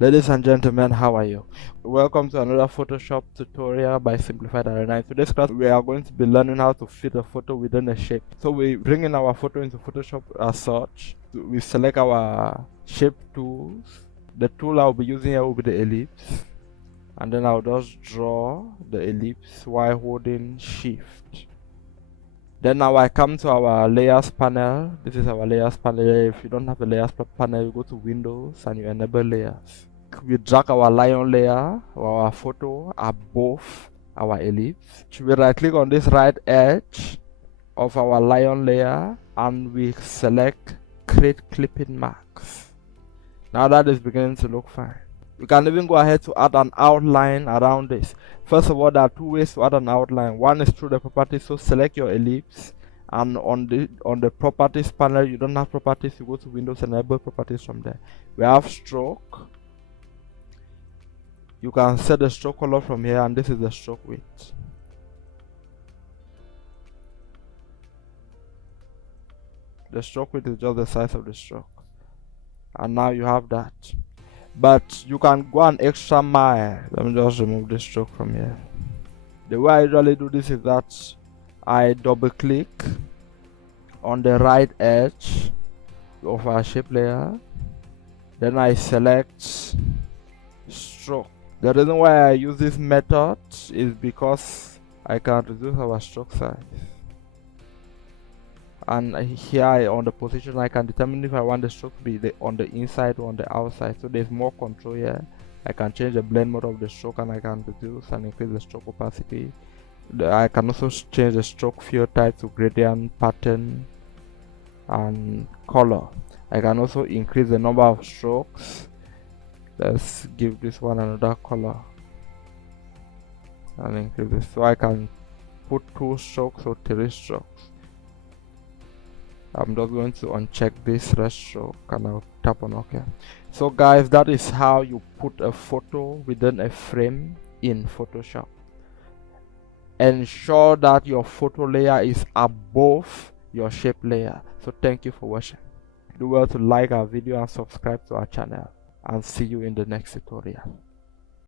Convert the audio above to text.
Ladies and gentlemen, how are you? Welcome to another Photoshop tutorial by Simplified Arena. In today's class, we are going to be learning how to fit a photo within a shape. So we bring in our photo into Photoshop as such. We select our shape tools. The tool I'll be using here will be the ellipse. And then I'll just draw the ellipse while holding Shift. Then now I come to our layers panel. This is our layers panel. If you don't have a layers panel, you go to Windows and you enable layers. We drag our lion layer or our photo above our ellipse. We right click on this right edge of our lion layer and we select create clipping marks. Now that is beginning to look fine. We can even go ahead to add an outline around this. First of all, there are two ways to add an outline. One is through the properties. So select your ellipse, and on the properties panel, you don't have properties, you go to Windows and enable properties from there. We have stroke. You can set the stroke color from here, and this is the stroke width. The stroke width is just the size of the stroke. And now you have that. But you can go an extra mile. Let me just remove the stroke from here. The way I usually do this is that I double click on the right edge of our shape layer. Then I select stroke. The reason why I use this method is because I can reduce our stroke size. And here on the position, I can determine if I want the stroke to be on the inside or on the outside. So there's more control here. I can change the blend mode of the stroke, and I can reduce and increase the stroke opacity. I can also change the stroke field type to gradient, pattern, and color. I can also increase the number of strokes. Let's give this one another color and increase it. So I can put 2 strokes or 3 strokes. I'm just going to uncheck this red stroke and I'll tap on OK. So guys, that is how you put a photo within a frame in Photoshop. Ensure that your photo layer is above your shape layer. So thank you for watching. Do well to like our video and subscribe to our channel, and see you in the next tutorial.